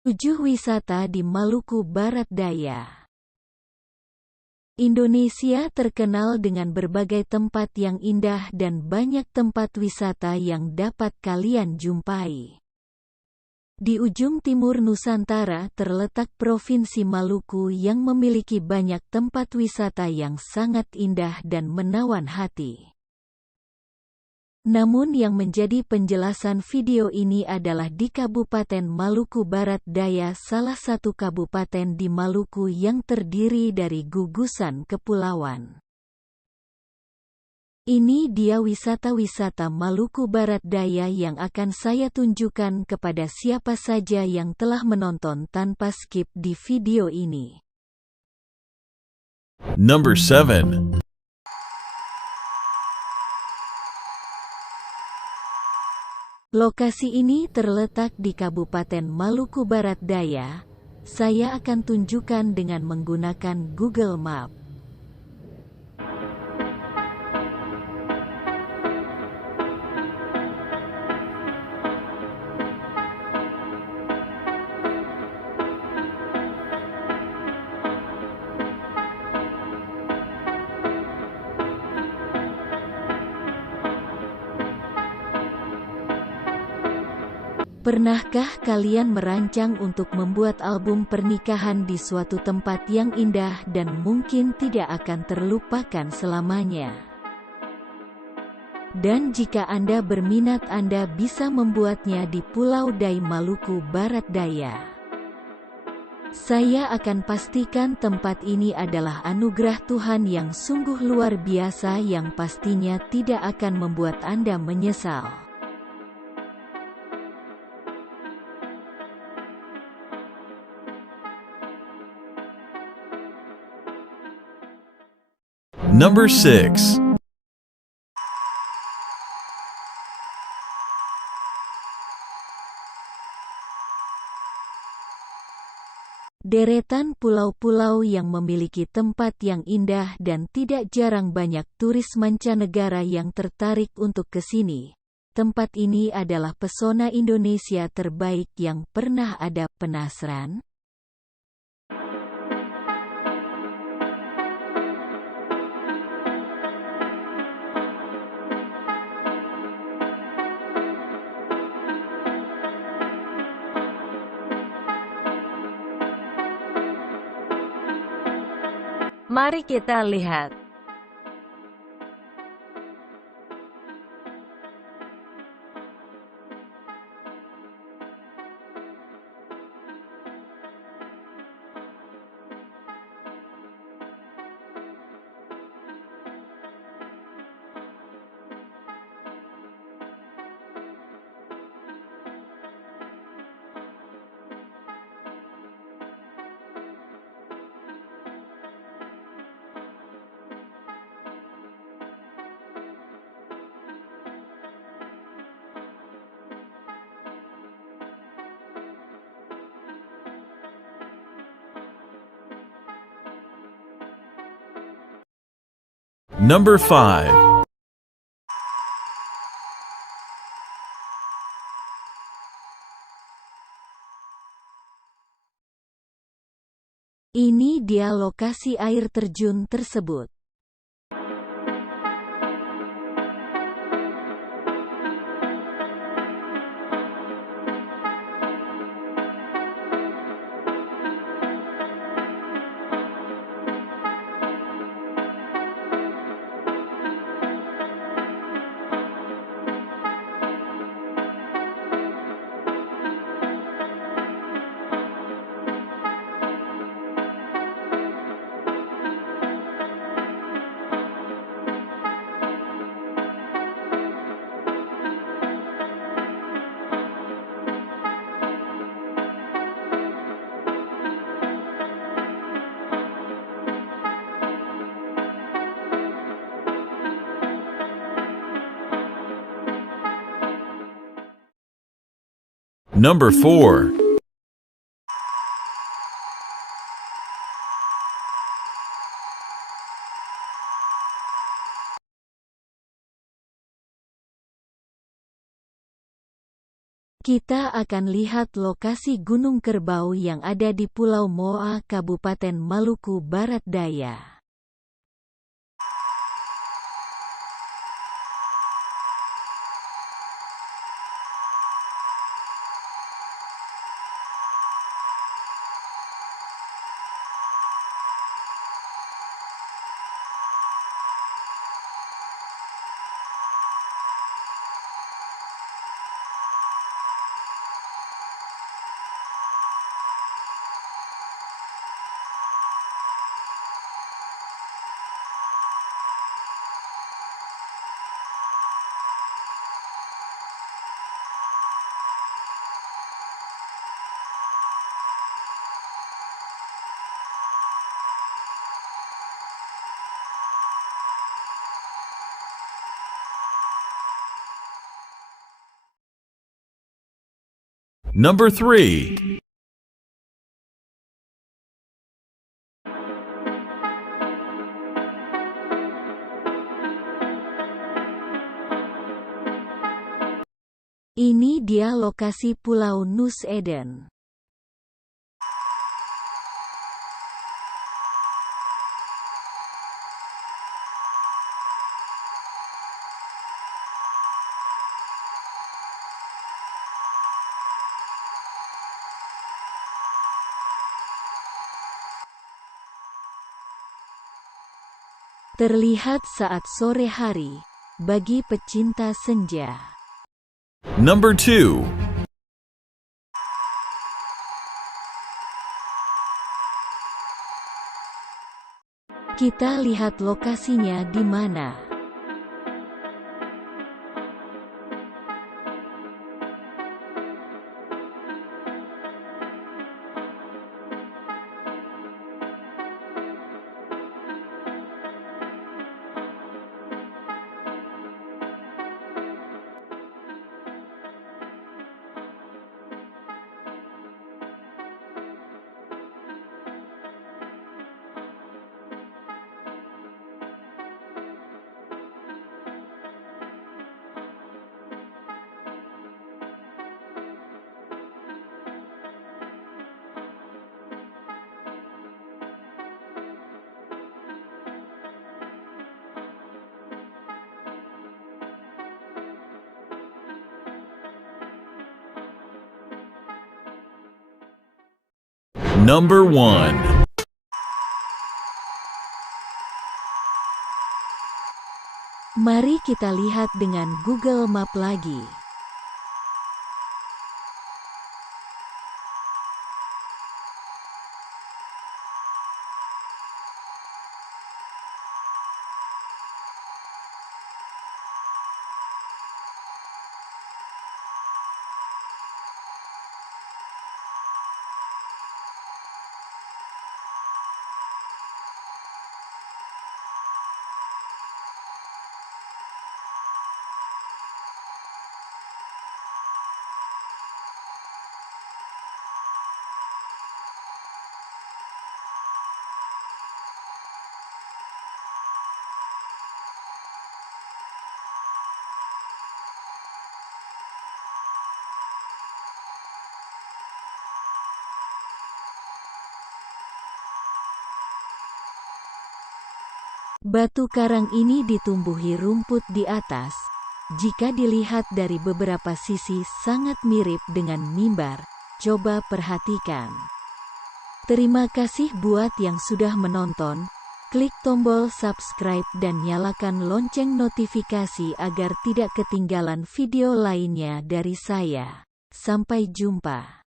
7 wisata di Maluku Barat Daya. Indonesia terkenal dengan berbagai tempat yang indah dan banyak tempat wisata yang dapat kalian jumpai. Di ujung timur Nusantara terletak Provinsi Maluku yang memiliki banyak tempat wisata yang sangat indah dan menawan hati. Namun yang menjadi penjelasan video ini adalah di Kabupaten Maluku Barat Daya, salah satu kabupaten di Maluku yang terdiri dari gugusan kepulauan. Ini dia wisata-wisata Maluku Barat Daya yang akan saya tunjukkan kepada siapa saja yang telah menonton tanpa skip di video ini. Number 7. Lokasi ini terletak di Kabupaten Maluku Barat Daya. Saya akan tunjukkan dengan menggunakan Google Map. Pernahkah kalian merancang untuk membuat album pernikahan di suatu tempat yang indah dan mungkin tidak akan terlupakan selamanya? Dan jika Anda berminat, Anda bisa membuatnya di Pulau Dai Maluku Barat Daya. Saya akan pastikan tempat ini adalah anugerah Tuhan yang sungguh luar biasa yang pastinya tidak akan membuat Anda menyesal. Number 6. Deretan pulau-pulau yang memiliki tempat yang indah dan tidak jarang banyak turis mancanegara yang tertarik untuk ke sini. Tempat ini adalah pesona Indonesia terbaik yang pernah ada. Penasaran? Mari kita lihat. Number 5. Ini dia lokasi air terjun tersebut. Number 4. Kita akan lihat lokasi Gunung Kerbau yang ada di Pulau Moa, Kabupaten Maluku Barat Daya. Number 3. Ini dia lokasi Pulau Nus Eden. Terlihat saat sore hari, bagi pecinta senja. Number 2. Kita lihat lokasinya di mana. Number 1. Mari kita lihat dengan Google Map lagi. Batu karang ini ditumbuhi rumput di atas. Jika dilihat dari beberapa sisi sangat mirip dengan mimbar. Coba perhatikan. Terima kasih buat yang sudah menonton. Klik tombol subscribe dan nyalakan lonceng notifikasi agar tidak ketinggalan video lainnya dari saya. Sampai jumpa.